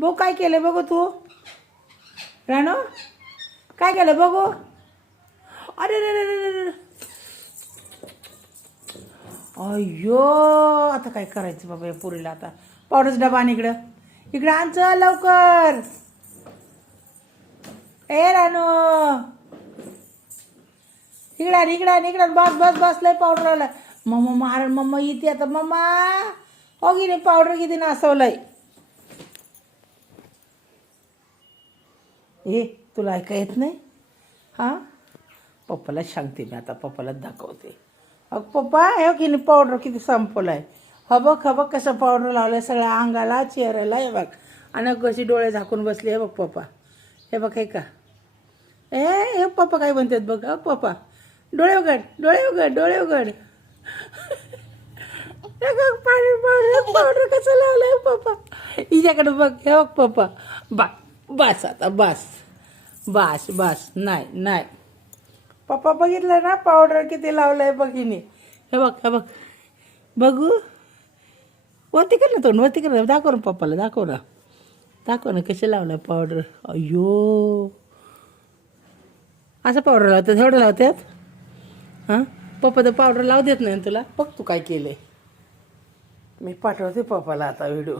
भाऊ काय केलं बघू तू राणू काय केलं बघू अरे रे रे रे रे अय्यो आता काय करायचं बाबा या पुरीला आता पावडरचा डबा आण इकडं इकडं आण चल लवकर ए राणू इकडं बस बस बस लय पावडर आला मम्मा मार मम्मा येते आता मम्मा हो की नाही पावडर किती नासवलंय ए तुला ऐका येत नाही हां पप्पाला सांगते मी आता पप्पाला दाखवते अग पप्पा हे की नाही पावडर किती संपवलं आहे हा बघ कसं पावडर लावलं आहे सगळ्या अंगाला चेहऱ्याला हे बघ आणि कशी डोळे झाकून बसले हे बघ पप्पा हे बघ हे का हे पप्पा काय म्हणतात बघ पप्पा डोळे उघड पावडर कसं लावलंय पप्पा हिच्याकडे बघ हे बघ पप्पा बस आता बस नाही पप्पा बघितलं ना पावडर किती लावलंय बघ हिने हे बघ बघू वरती कर ना तोंड वरती कर दाखव ना पप्पाला दाखव ना कसे लावलं पावडर अय्यो असं पावडर लावतात एवढं लावतात हां पप्पा तर पावडर लावू देत नाही तुला बघ तू काय केलंय मी पाठवते पप्पाला आता व्हिडिओ